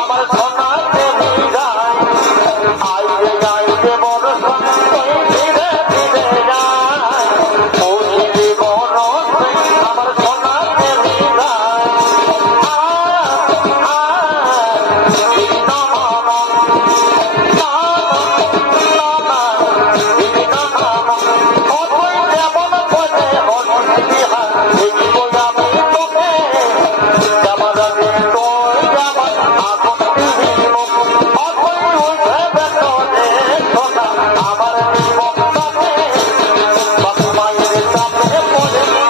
আমার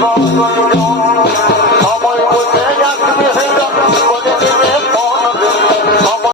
Vamos, vamos.